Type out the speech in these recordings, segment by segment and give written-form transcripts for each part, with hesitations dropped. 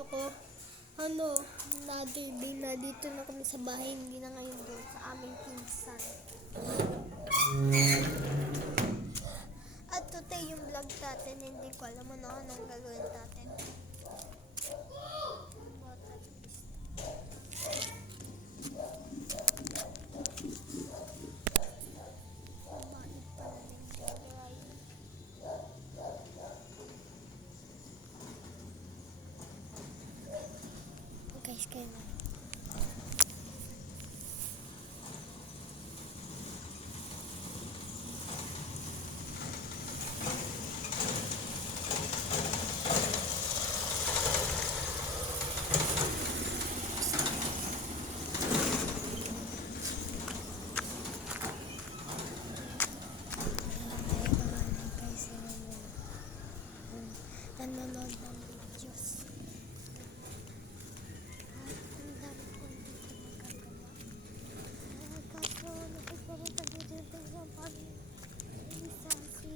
video ko. Na dito na kami sa bahay, hindi na ngayon doon sa aming pinsan. At today yung vlog natin, hindi ko alam ano anong gagawin natin. Guys, kayo na. Nanonood ng videos. Ang dami ko dito magagawa. Kaso, nakikita dito sa pag-isa si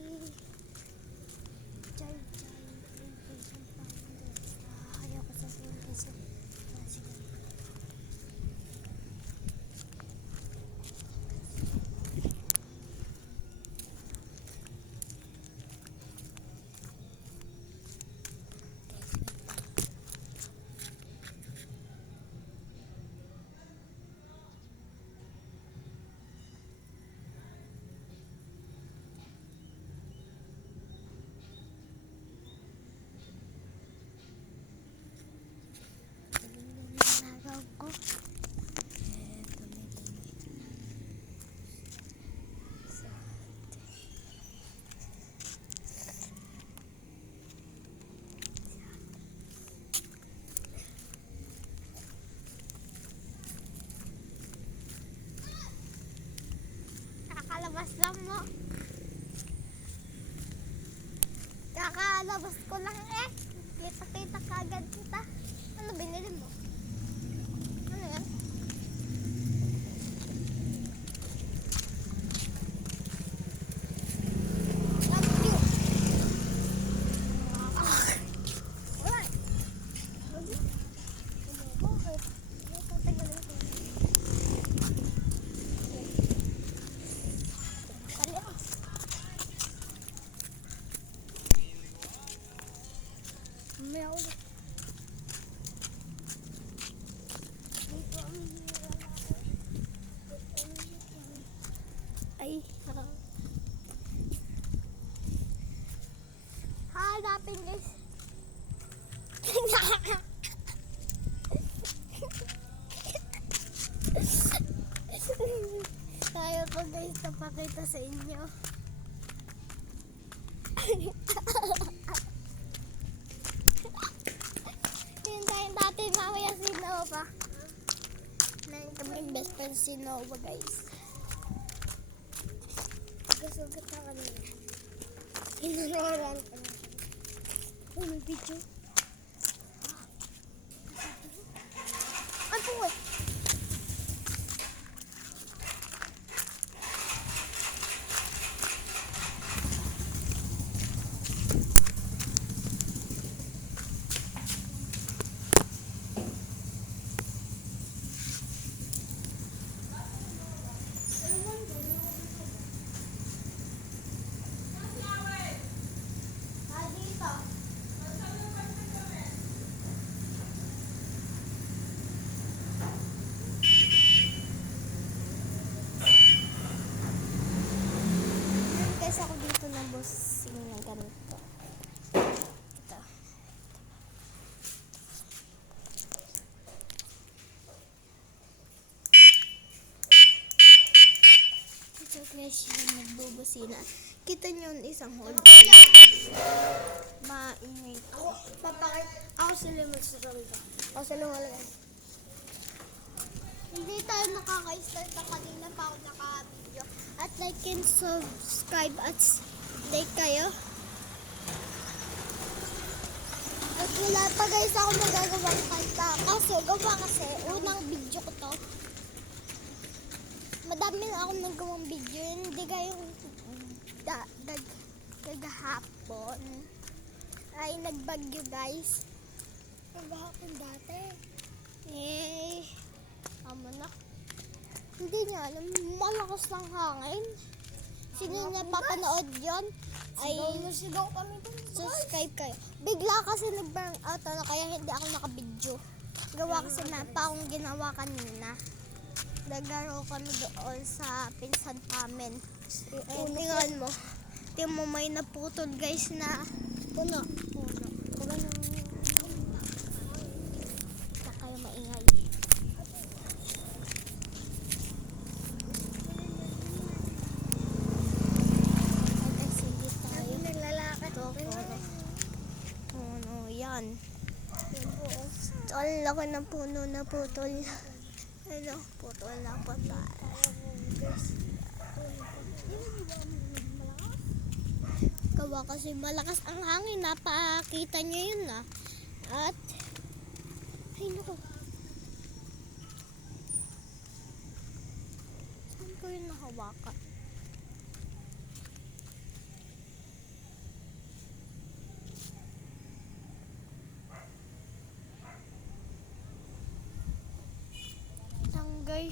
Jai. Ayaw ko sa kasi kakalabas lang mo. Kakalabas ko lang eh. Kita kagad kita. Ano binili mo? Ano yan? Love you. Alright. Bakit? Tatagalin ko. Mamaya ulit. Ay, hanapin guys. Tayo po guys, napakita sa inyo. Hintayin natin mamaya si Nova. Nang kaming best friend si Nova guys. Sugat na kanina. Inunaran ka na. Uy, may video. Ano po eh? Guys, ako dito ng bossing na ganito. Ito. Ito guys, yung nagbubusina. Kita nyo yung isang hold. Maingay ko. Ako sila magsasalita. Ako sila malagay. Hindi tayo nakaka-start na kanina pa ako naka-video. At like and subscribe at like kayo. At wala pa guys ako nagagawang kanta. Kasi unang video ko to. Madami na akong nagawang video. Hindi kayong kagahapon ay nagbagyo guys. Nagbagyo. Yung dati. Amo na. Hindi niya alam, malakas ng hangin. Sino niya papanood yun? Ay, sigaw kami dun. Subscribe kayo. Bigla kasi nag-burn out kaya hindi ako nakabidyo. Gawa kasi na pa akong ginawa kanina. Naglaro kami doon sa pinsan namin. Tingnan mo. Tingnan mo may naputol guys na puno. Huwag kayo maingay. Sige tayo. Naglalakad. Puno yan. Ang laki ng puno na putol. Ano, putol na putol. Gawa kasi malakas ang hangin. Napakita nyo yun At, ay naku. Saan ko yun nahawakan? Tanggay.